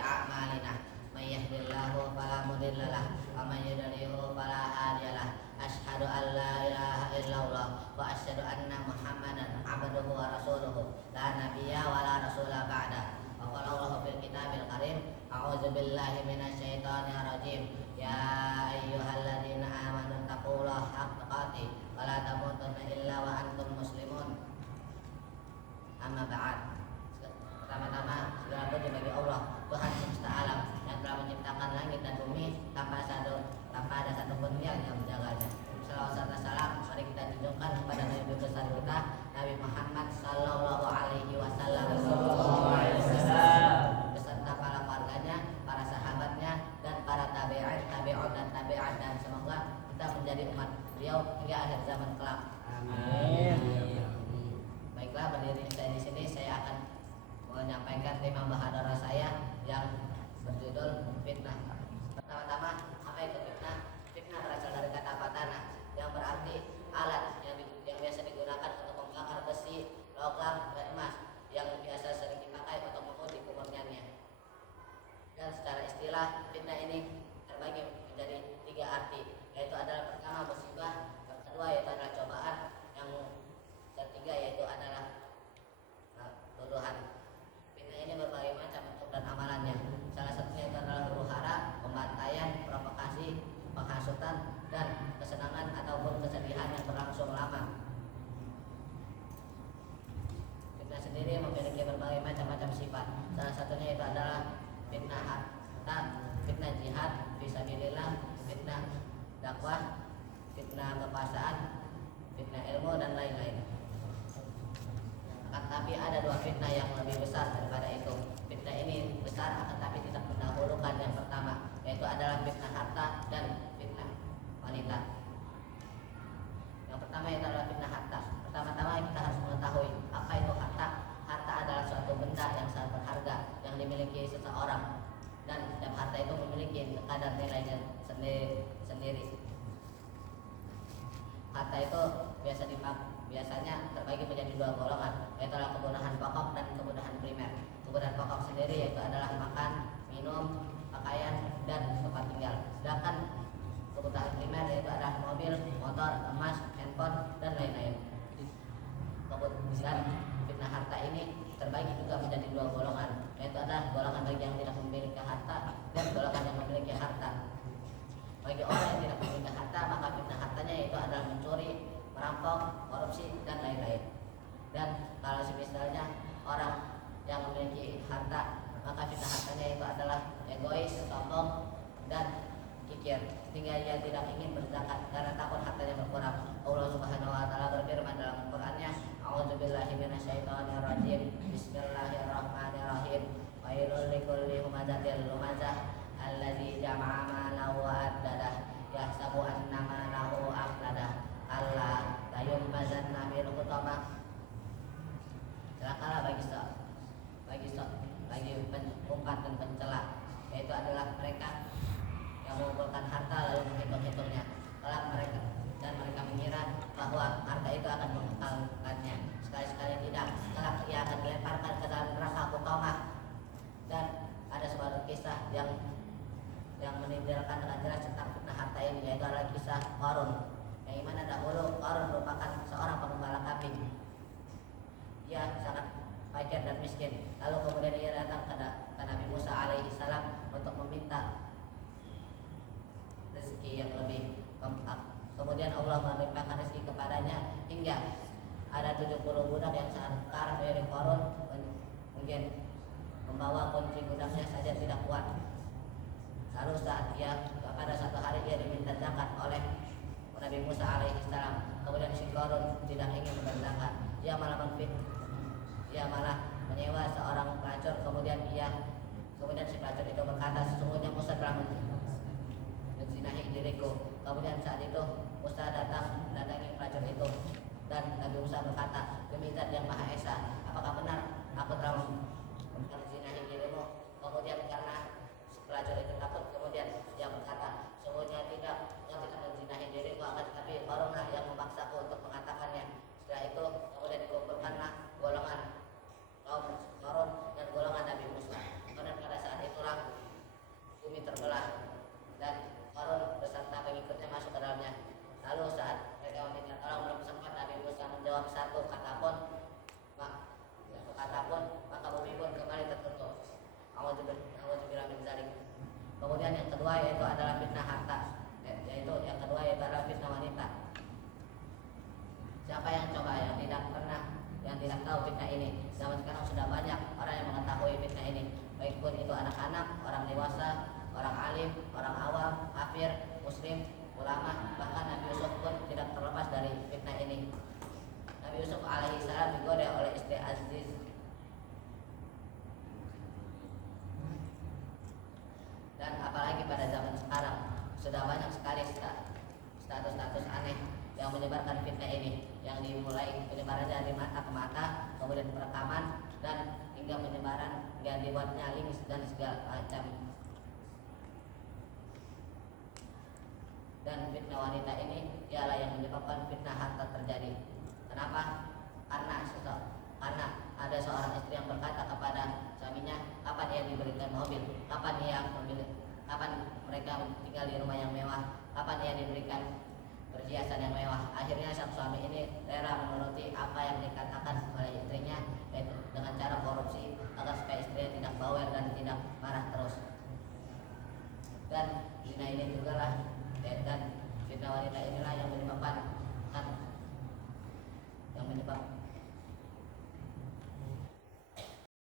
أعمالنا من يهد الله فلا مضل له ومن يضلل فلا هادي له أشهد أن لا إله إلا الله وأشهد أن محمدا عبده ورسوله لا نبي ولا رسول بعده وقال الله في الكتاب الكريم أعوذ بالله من الشيطان الرجيم يا أيها الذين آمنوا اتقوا الله حق تقاته ولا تموتن إلا وأنتم مسلمون. Amma ba'd. Pertama-tama segala puji bagi Allah, Tuhan semesta alam yang telah menciptakan langit dan bumi tanpa ada satupun yang menjaganya. Salawat serta salam mari kita junjungkan kepada Nabi besar kita Nabi Muhammad sallallahu alaihi wasallam beserta para keluarganya, para sahabatnya dan para tabi'un dan tabi'at, dan semoga kita menjadi umat beliau hingga akhir zaman kelak. Amin. Baiklah, berdiri saya di sini saya akan menyampaikan tema muhadharah saya yang berjudul fitnah. Pertama-tama, apa itu fitnah? Fitnah berasal dari kata fatana yang berarti alat yang biasa digunakan untuk membakar besi, logam, dan emas yang biasa sering dipakai untuk menguji kemurniannya. Dan secara istilah fitnah ini terbagi menjadi 3 arti, yaitu adalah pertama musibah, yang kedua yaitu adalah cobaan, yang ketiga yaitu adalah tuduhan. Fitnah ini berbagai macam bentuk dan amalannya. Salah satunya itu adalah huru-hara, pembantaian, provokasi, penghasutan, dan kesenangan ataupun kesedihan yang berlangsung lama. Fitnah sendiri memiliki berbagai macam sifat. Salah satunya itu adalah fitnah harta, fitnah jihad fisabilillah, fitnah dakwah, fitnah kekuasaan, fitnah ilmu, dan lain-lain. Tapi ada 2 fitnah yang lebih besar daripada itu. Fitnah ini besar akan tapi tidak mendahulukan yang pertama, yaitu adalah fitnah harta dan fitnah wanita. Yang pertama itu adalah fitnah harta. Pertama-tama kita harus mengetahui apa itu harta. Harta adalah suatu benda yang sangat berharga yang dimiliki seseorang, dan setiap harta itu memiliki kadar nilainya sendiri. Harta itu biasanya terbagi menjadi 2 golongan, yaitu adalah kebutuhan pokok dan kebutuhan primer. Kebutuhan pokok sendiri yaitu adalah makan, minum, pakaian, dan tempat tinggal. Sedangkan kebutuhan primer yaitu adalah mobil, motor, emas, handphone, dan lain-lain. Kemudian fitnah harta ini terbagi juga menjadi 2 golongan, yaitu adalah golongan bagi yang tidak memiliki harta dan golongan yang memiliki harta. Bagi orang yang tidak memiliki harta, maka fitnah hartanya itu adalah mencuri, merampok, korupsi, dan lain-lain. Dan kalau misalnya orang yang memiliki harta, maka fitnah hartanya itu adalah egois, sombong, dan kikir, sehingga ia tidak ingin berzakat karena takut hartanya berkurang. Allah Subhanahu wa taala berfirman dalam Qur'annya, A'udzubillahi minasyaitonirrajim. Bismillahirrahmanirrahim. Wailul likulli humazatil lumazah alladzi jama'a malahu wa addadah yahsabu anna malahu akhladah alla layumbazanna bil hutamah. Celakalah bagi pengumpat dan pencela, yaitu adalah mereka yang mengumpulkan harta lalu menghitung-hitungnya. Kelak mereka mengira bahwa harta itu akan mengekalkannya. Sekali-sekali tidak, kelak ia akan dilemparkan ke dalam neraka hutamah. Dan ada sebuah kisah yang meninggalkan dengan jelas tentang fitnah harta ini, yaitu adalah kisah Qarun, yang mana dahulu Qarun merupakan seorang pengembala kambing. Dia sangat fakir dan miskin. Lalu kemudian ia datang ke Nabi Musa alaihi salam untuk meminta rezeki yang lebih kompak. Kemudian Allah melimpahkan rezeki kepadanya hingga ada 70 budak yang sangat kaya dari Qarun, mungkin membawa kunci gudangnya saja tidak kuat. Lalu pada satu hari dia diminta zakat oleh Nabi Musa alaihi salam. Kemudian si Qarun tidak ingin berzakat. Dia malah menyewa seorang pelacur. Kemudian si pelacur itu berkata, sesungguhnya Musa telah menzinahi diriku. Kemudian saat itu Musa datangi pelacur itu, dan Nabi Musa berkata, demi Zat yang Maha Esa, apakah benar aku telah menzinahi dirimu? Kemudian karena pelacur itu takut, kemudian dia berkata, sesungguhnya tidak, engkau tidak menzinahi diriku, akan tetapi Qarunlah yang memaksaku untuk mengatakannya. Setelah itu kemudian dikumpulkanlah golongan kaum Qarun dan golongan Nabi Musa. Kemudian pada saat itulah fitnah ini yang dimulai penyebaran dari mata ke mata, kemudian perekaman dan hingga penyebaran hingga dibuatnya link dan segala macam. Dan fitnah wanita ini ialah yang menyebabkan fitnah harta terjadi. Kenapa? Karena ada seorang istri yang berkata kepada suaminya, kapan ia diberikan mobil, kapan mereka tinggal di rumah yang mewah, kapan ia diberikan perhiasan yang mewah. Akhirnya sang suami ini rela menuruti apa yang dikatakan oleh istrinya, yaitu